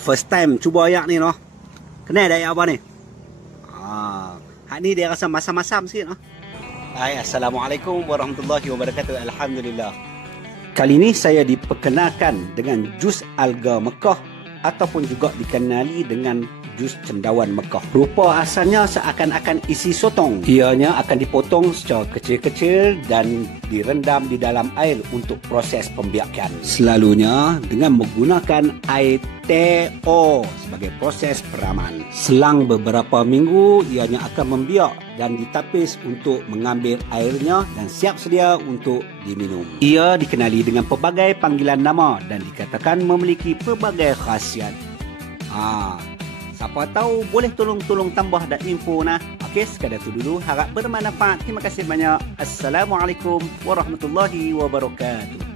First time cuba ayak ni noh. Kenal dah ayak apa ni? Hak ni dia rasa masam-masam sikit noh. Assalamualaikum warahmatullahi wabarakatuh. Alhamdulillah. Kali ni saya diperkenalkan dengan jus alga Mekah ataupun juga dikenali dengan jus cendawan Mekah. Rupa asalnya seakan-akan isi sotong. Ianya akan dipotong secara kecil-kecil dan direndam di dalam air untuk proses pembiakan. Selalunya dengan menggunakan air teh sebagai proses peraman. Selang beberapa minggu ianya akan membiak dan ditapis untuk mengambil airnya dan siap sedia untuk diminum. Ia dikenali dengan pelbagai panggilan nama dan dikatakan memiliki pelbagai khasiat. Siapa tahu boleh tolong tambah dan info nah. Okey, sekadar itu dulu. Harap bermanfaat. Terima kasih banyak. Assalamualaikum warahmatullahi wabarakatuh.